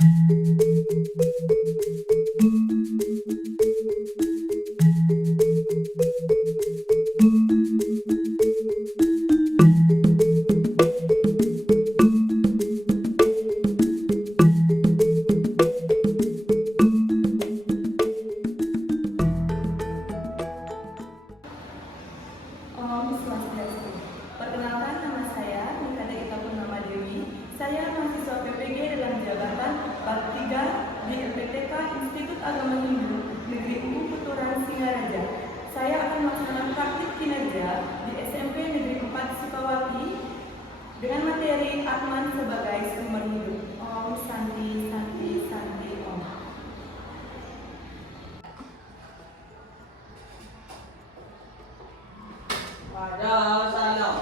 Om Swastiastu. Perkenalkan, nama saya Nikada Ita Purnama Dewi. Saya mahasiswa PPG dalam jabatan Bab 3 di LPTK Institut Agama Hindu Negeri Unggu Puturan Singaraja. Saya akan melaksanakan praktik kinerja di SMP Negeri 4 Sukawati dengan materi Atman sebagai sumber hidup. Om Santi Santi Santi Om. Pada salam.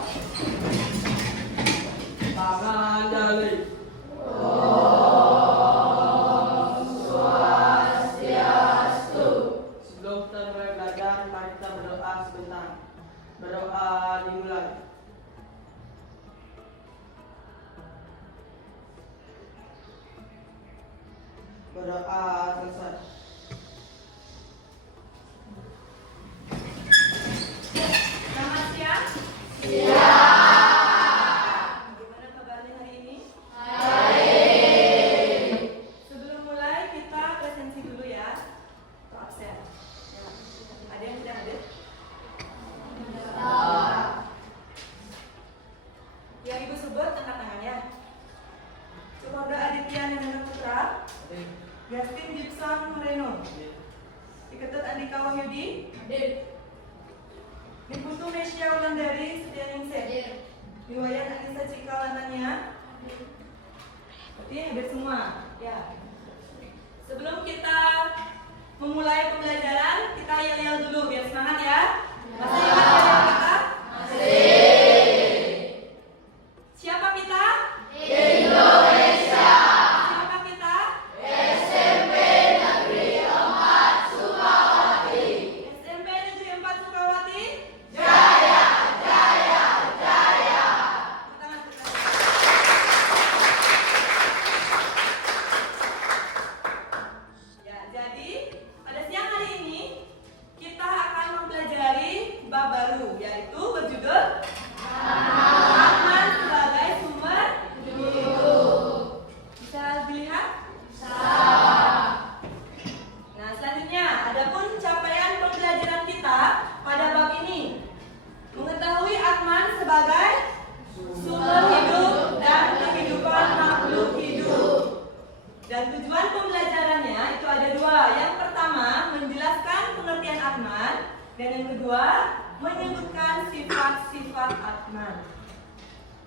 Tangan jali. Om Swastiastu. Sebelum kita mulai belajar, mari kita berdoa sebentar. Berdoa dimulai. Berdoa selesai. Selamat siang. Siap. Bagaimana kabarnya hari ini? Baik. Sebelum mulai kita presensi dulu ya. Atau absen. Ya. Ada yang tidak hadir? Yang ibu sebut angkat tangannya. Sukondo Aditya Nendra Putra, Justin Gibson Moreno, Diketut Andika Wahyudi, Niputu Mesya Wulandari Setianingsih, Iwayan Anissa Cika Latanya. Berarti hadir semua. Ya. Sebelum kita memulai pembelajaran, kita yel-yel dulu biar semangat ya. Masih ingat yel-yel kita? Masih. Siapa kita? Indonesia. Siapa kita? SMP Negeri 4 Sukawati. SMP Negeri 4 Sukawati. Jaya, jaya, jaya. Tangan kita. Ya, jadi pada siang hari ini kita akan mempelajari bab baru, yaitu berjudul Atman sebagai sumber hidup. Bisa dilihat? Nah, selanjutnya, adapun capaian pembelajaran kita pada bab ini mengetahui Atman sebagai sumber hidup dan kehidupan makhluk hidup. Dan tujuan pembelajarannya itu ada dua. Yang pertama, menjelaskan pengertian Atman, dan yang kedua, menyebutkan sifat-sifat Atman.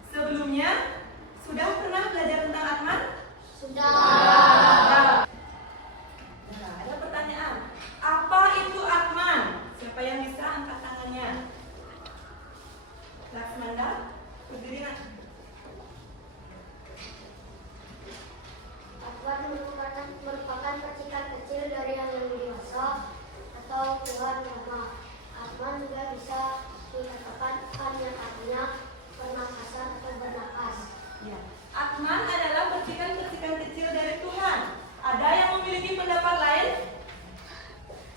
Sebelumnya, sudah pernah belajar tentang Atman? Sudah. Nah, ada pertanyaan. Apa itu Atman? Siapa yang bisa angkat tangannya? Laksmanda, berdiri nak. Atman merupakan percikan kecil dari yang lebih dewasa atau Tuhan Maha. Atman juga bisa dikatakan yang artinya pernapasan atau bernapas. Ya. Atman adalah percikan-percikan kecil dari Tuhan. Ada yang memiliki pendapat lain?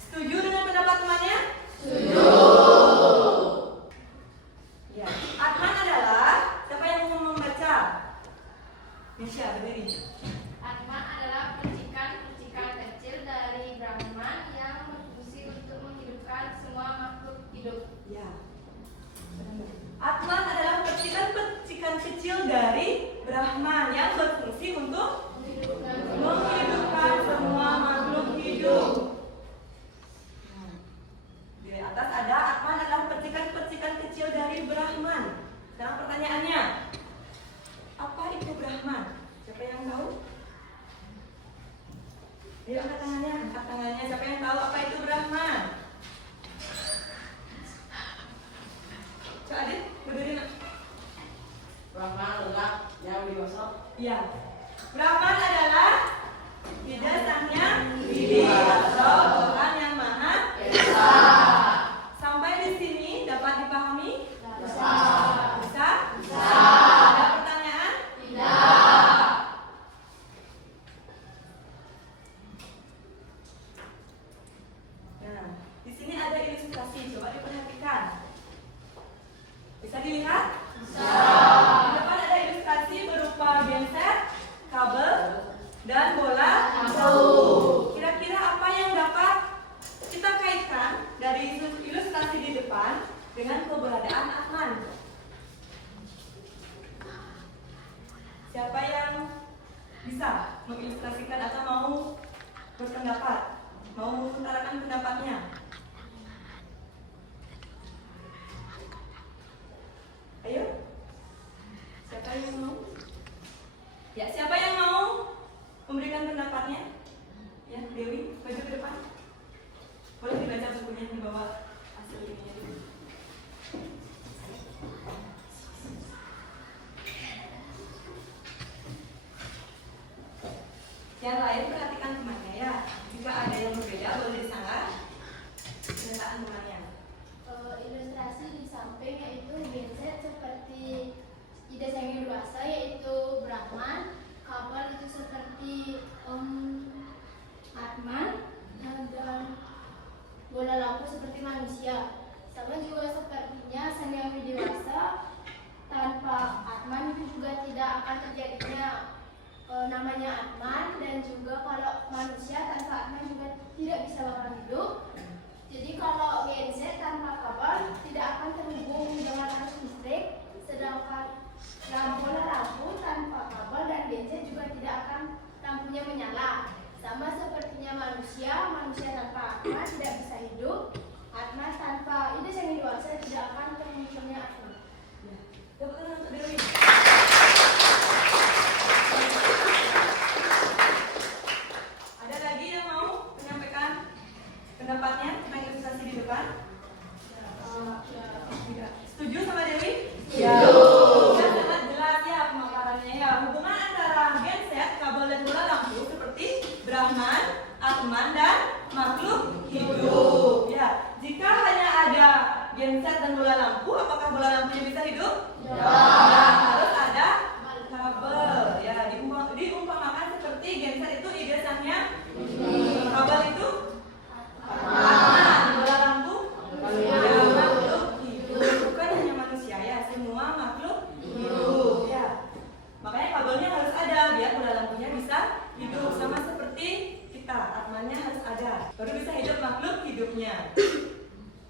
Setuju dengan pendapat temannya? Setuju. Ya. Atman adalah, siapa yang mau membaca? Nisha, berdiri. Atman adalah percikan-percikan kecil dari Brahman yang berfungsi untuk menghidupkan semua makhluk hidup. Ya. Atman adalah percikan-percikan kecil dari Brahman yang berfungsi untuk menghidupkan semua makhluk hidup. Di atas ada Atman adalah percikan-percikan kecil dari Brahman. Sekarang pertanyaannya, apa itu Brahman? Siapa yang tahu? Ayo angkat tangannya, Siapa yang tahu apa itu Brahman? Cak Adit, berdiri nak. Brahman adalah yang dewasa. Iya. Brahman adalah bijaksana diri atau Tuhan yang Maha Esa. Sampai di sini dapat dipahami? Bisa. Bisa? Bisa. Ada pertanyaan? Tidak. Bisa dilihat? Bisa. Di depan ada ilustrasi berupa genset, kabel, dan bola lampu. Kira-kira apa yang dapat kita kaitkan dari ilustrasi di depan dengan keberadaan Atman? Siapa yang bisa mengilustrasikan atau mau berpendapat? Mau mengutarakan pendapatnya? Ayo. Siapa yang mau? Ya, siapa yang mau memberikan pendapatnya? Ya, Dewi, maju ke depan. Boleh dibaca bukunya di bawah hasil ininya dulu. Yang lain perhatikan temannya ya. Jika ada yang berbeda boleh disanggah pernyataan temannya. Ilustrasi di samping yaitu genset seperti ide yang dewasa yaitu Brahman, kabel itu seperti Atman, dan bola lampu seperti manusia. Sama juga sepertinya sang yang dewasa tanpa Atman itu juga tidak akan terjadinya namanya Atman, dan juga kalau manusia tanpa Atman juga tidak bisa bakal hidup. Jadi kalau genset tanpa kabel tidak akan terhubung dengan arus listrik, sedangkan bola lampu tanpa kabel dan genset juga tidak akan lampunya menyala. Sama sepertinya manusia tanpa Atman tidak bisa hidup. Atman tanpa ide yang dewasa tidak akan termunculnya Atman. Ya. Tepuk tangan untuk Dewi. Ada lagi yang mau menyampaikan pendapatnya tentang ilustrasi di depan? Tidak. Setuju sama Dewi? Setuju. Ya, sangat jelas ya pemaparannya ya. Hubungan antara genset, kabel dan bola lampu seperti Brahman, Atman dan makhluk hidup. Ya, jika hanya ada genset dan bola lampu, apakah bola lampunya bisa hidup? Ya. Harus ada kabel. Ya, diumpamakan seperti genset itu ide sangnya, kabel itu Atman, bola lampu ya, makhluk hidup. Bukan hanya manusia ya, semua makhluk hidup. Ya, makanya kabelnya harus ada biar bola lampunya bisa hidup, sama seperti kita, Atmannya harus ada, baru bisa hidup makhluk hidupnya.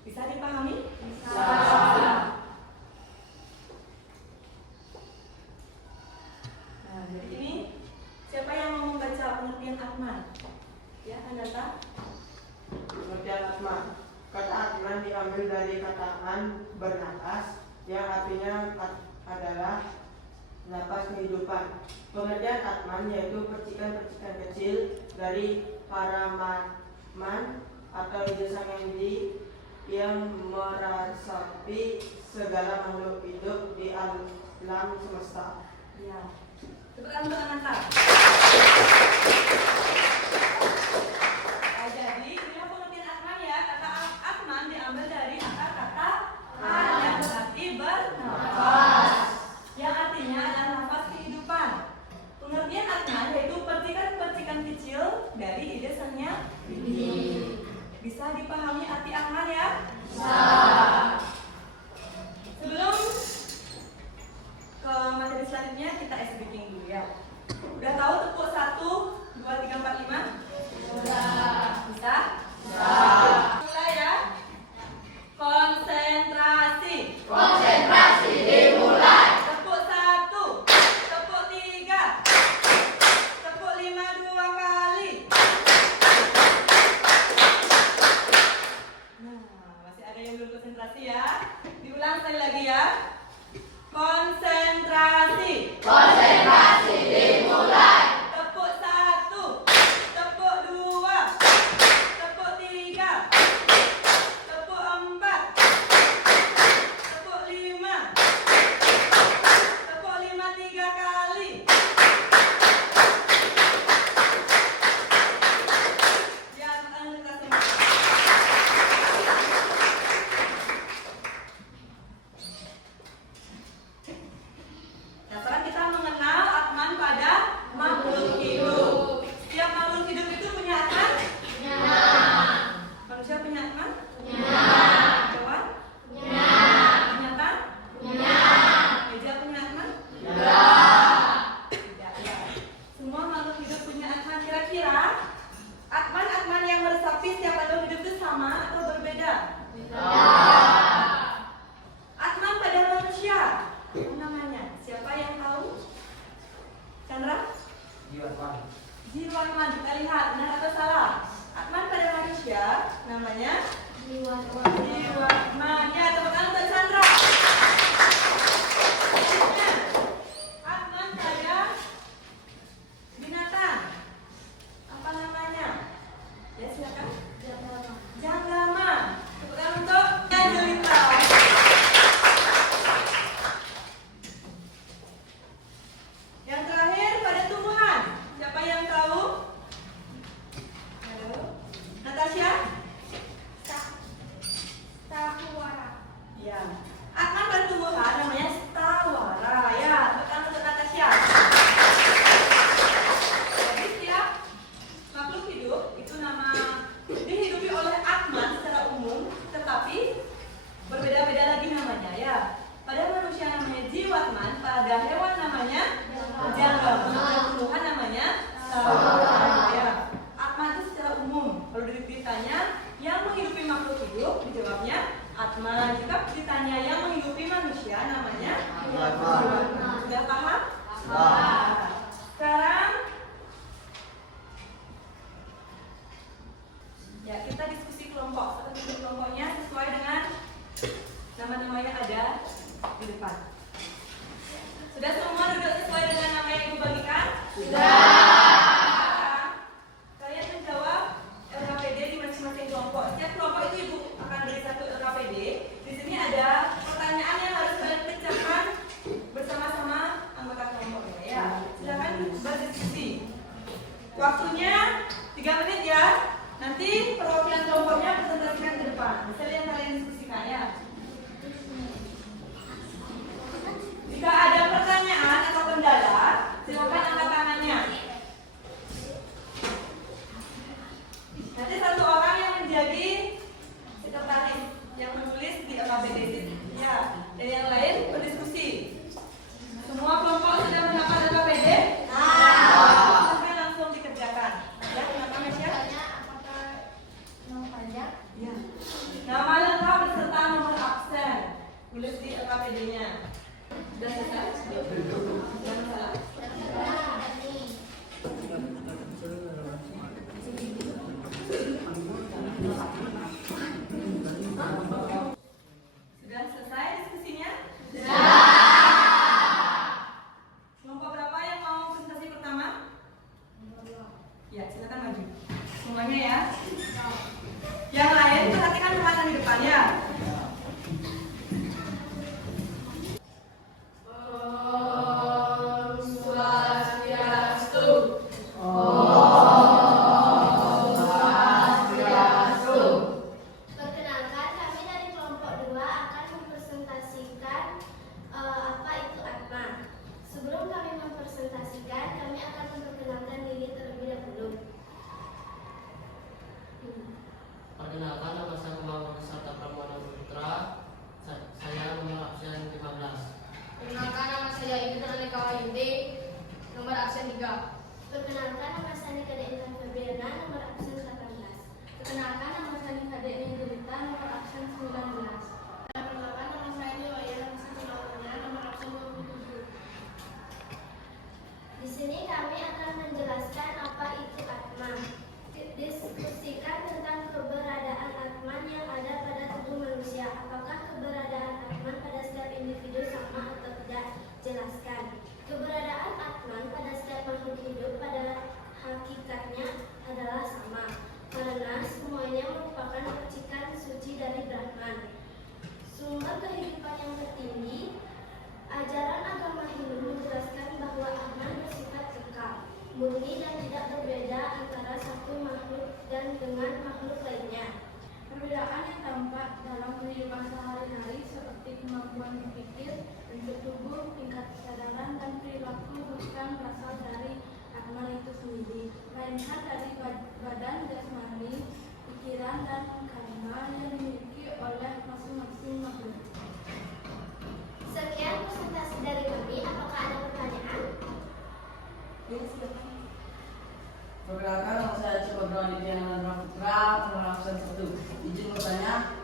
Bisa dipahami? Bisa. Nah, jadi ini siapa yang mau membaca pengertian Atman? Ya, Ananta. Pengertian Atman. Kata Atman diambil dari kata an, bernapas, yang artinya adalah napas kehidupan. Pengertian Atman yaitu percikan-percikan kecil dari Paramatman atau ide sang yang merasapi segala makhluk hidup di alam semesta. Ya. Tepukan untuk Ananta. Nah, jadi inilah pengertian Atman ya. Kata Atman diambil dari akar kata an yang berarti bernafas, yang artinya adalah nafas kehidupan. Pengertian Atman yaitu percikan-percikan kecil dari ide sangnya. Bisa dipahami arti Atman ya? Bisa. Sebelum ke materi selanjutnya kita ice breaking dulu ya. Udah tahu tepuk Kira-kira Atman yang meresapi setiap makhluk hidup itu sama atau berbeda? Atman pada manusia apa namanya? Siapa yang tahu? Chandra? Jiwatman. Kita lihat benar atau salah. Atman pada manusia namanya Jiwatman. Ya, tepuk tangan untuk Chandra. Selanjutnya, Atman pada binatang apa namanya? Ya, silakan. Janggama. Tepuk tangan untuk Angelita. Yang terakhir pada tumbuhan. Siapa yang tahu? Halo. Natasha? Tahwara. Ya. Atman pada tumbuhan namanya Stawara. Ya, tepuk tangan untuk Natasha. Jadi setiap makhluk hidup itu dihidupi oleh Atman secara umum, tetapi berbeda-beda lagi namanya ya. Pada manusia namanya Jiwatman, pada hewan namanya Janggama, pada tumbuhan namanya Stawara. Ya. Atman itu secara umum. Kalau ditanya yang menghidupi makhluk hidup, dijawabnya Atman. Jika ditanya yang menghidupi manusia namanya Jiwatman. Sudah paham? Sekarang ya, kita diskusi kelompok. Satu diskusi kelompoknya sesuai dengan nama-nama yang ada di depan. Sudah semua duduk sesuai dengan nama yang Ibu bagikan? Sudah. Kalian menjawab LKPD di masing-masing kelompok. Setiap kelompok itu Ibu akan beri satu LKPD. Di sini ada pertanyaan yang harus kalian pecahkan bersama-sama anggota kelompoknya ya. Silakan berdiskusi. Waktunya 3 menit ya. Nanti perwakilan kelompoknya presentasikan ke depan. Bisa yang kalian diskusikan ya. Jika ada pertanyaan atau kendala, silakan angkat tangannya. Nanti satu orang yang menjadi sekretaris yang menulis di LKPD ya, dan yang lain berdiskusi. Semua kelompok sudah mendapat LKPD? Silakan langsung dikerjakan. Ya, silakan Mesya. Ya. Nama lengkap beserta nomor absen tulis di LKPD-nya. Sudah selesai? Sudah masalah? Sudah selesai diskusinya? Kelompok berapa yang mau presentasi pertama? Ya, silakan maju. Semuanya ya. Yang lain perhatikan kemana di depan ya. Om Swastiastu. Perkenalkan, kami dari kelompok 2 akan mempresentasikan apa itu Atman. Sebelum kami mempresentasikan, kami akan memperkenalkan diri terlebih dahulu. Perkenalkan, nama saya Kemang Wisata Pramono Putra. Saya nomor absen 15. Perkenalkan, nama saya Ibu Teraneka Wayundi, nomor absen 3. Perkenalkan, nama saya Nikade Intan Febriana, nomor absen 18. Perkenalkan, nama saya Nikade Angelita, nomor absen 19. Perkenalkan, nama saya Niwaya Sitilaurnya, nomor absen 27. Di sini kami akan menjelaskan apa itu Atman. Diskusikan tentang keberadaan Atman yang ada pada tubuh manusia. Apakah keberadaan Atman pada setiap individu sama atau tidak? Jelaskan. Keberadaan Atman pada setiap makhluk hidup pada hakikatnya adalah sama, karena semuanya merupakan percikan suci dari Brahman, sumber kehidupan yang tertinggi. Ajaran agama Hindu menjelaskan bahwa Atman bersifat kekal, murni dan tidak berbeda antara satu makhluk dan dengan makhluk lainnya. Perbedaan yang tampak dalam kehidupan sehari-hari seperti kemampuan berpikir, bentuk tubuh, tingkat kesadaran, dan perilaku bukan berasal dari Atman itu sendiri, melainkan dari badan jasmani, pikiran, dan karma yang dimiliki oleh masing-masing makhluk. Sekian presentasi dari kami. Apakah ada pertanyaan? Ya, silakan. Perkenalkan, nama saya Ciko Diana Putra, nomor absen 1. Izin bertanya,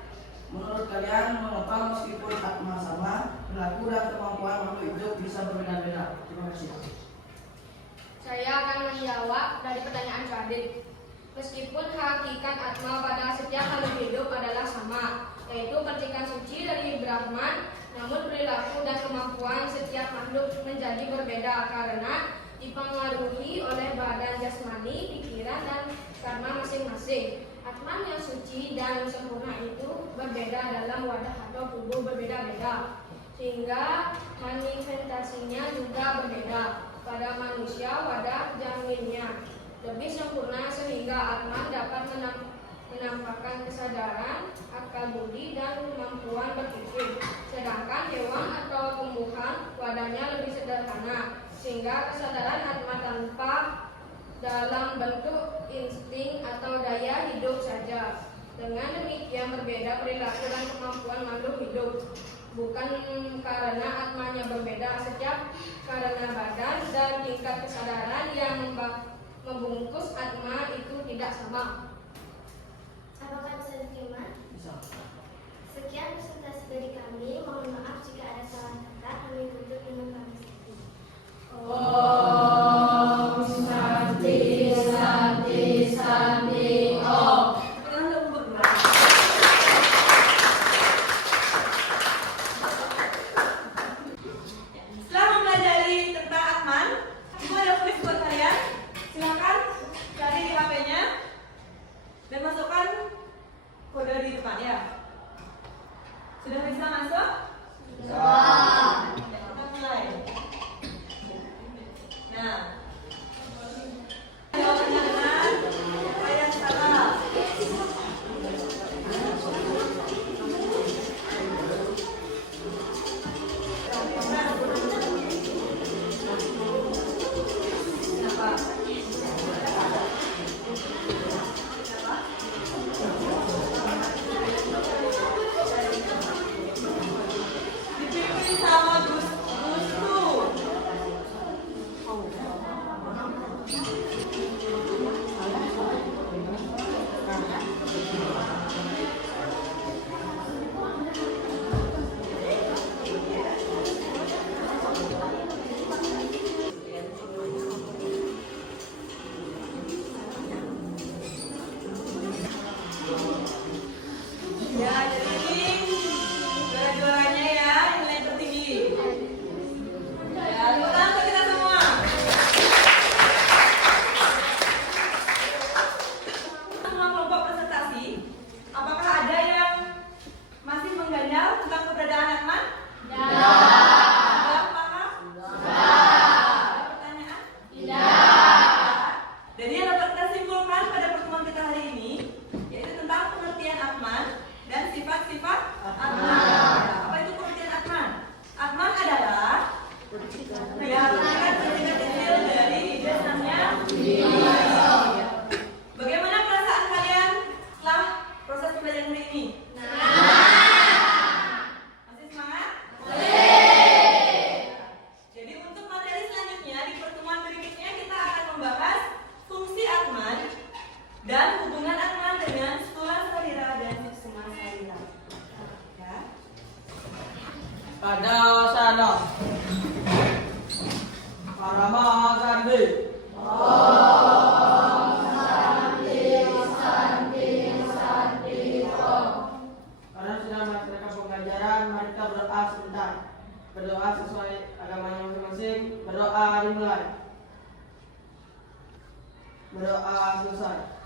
menurut kalian mengapa meskipun atma sama, perilaku dan kemampuan makhluk hidup bisa berbeda-beda? Terima kasih. Saya akan menjawab dari pertanyaan Radit. Meskipun hakikat atma pada setiap makhluk hidup adalah sama, yaitu percikan suci dari Brahman, namun perilaku dan kemampuan setiap makhluk menjadi berbeda karena dipengaruhi oleh badan jasmani, pikiran, dan karma masing-masing. Atman yang suci dan sempurna itu berbeda dalam wadah atau tubuh berbeda-beda, sehingga manifestasinya juga berbeda. Pada manusia, wadah jaminnya lebih sempurna sehingga Atman dapat menampakkan kesadaran, akal budi, dan kemampuan berpikir. Sedangkan hewan atau tumbuhan wadahnya lebih sederhana, sehingga kesadaran Atman tanpa dalam bentuk insting atau daya hidup saja. Dengan demikian berbeda perilaku dan kemampuan makhluk hidup. Bukan karena atmanya berbeda, setiap karena badan dan tingkat kesadaran yang membungkus atma itu tidak sama. Apakah bisa diterima? Bisa. Sekian presentasi dari kami. Mohon maaf jika ada salah kata. Kami tutup dengan kami sendiri. Om Santi Santi Santi Om. Setelah mempelajari tentang Atman, Ibu ada kuis buat kalian. Silakan cari di HP-nya dan masukkan kode di depan ya. Sudah bisa masuk? Sudah. Kita mulai. Nah, jawabannya benar, apa yang salah? Dipimpin sama Gustu. Ya, jadi ini juara-juaranya ya, nilai tertinggi. Ya, tepuk tangan untuk kita semua. Semua kelompok presentasi, apakah ada yang masih mengganjal tentang keberadaan Atman? Ada apakah? Ada pertanyaan? Jadi yang dapat kita simpulkan pada pertemuan kita hari ini yaitu tentang pengertian Atman dan sifat-sifat Atman. Apa itu pengertian Atman? Atman adalah ya percikan kecil dari jasanya. Bagaimana perasaan kalian setelah proses pembelajaran hari ini? Masih semangat? Jadi untuk materi selanjutnya di pertemuan berikutnya kita akan membahas fungsi Atman dan hubungan Atman dengan Stula Salira dan Suksma Salira. Ya. Pada sana Parama Sandi. Karena sudah melaksanakan pembelajaran, mari kita berdoa sebentar. Berdoa sesuai agamanya masing-masing. Berdoa dimulai. Berdoa selesai.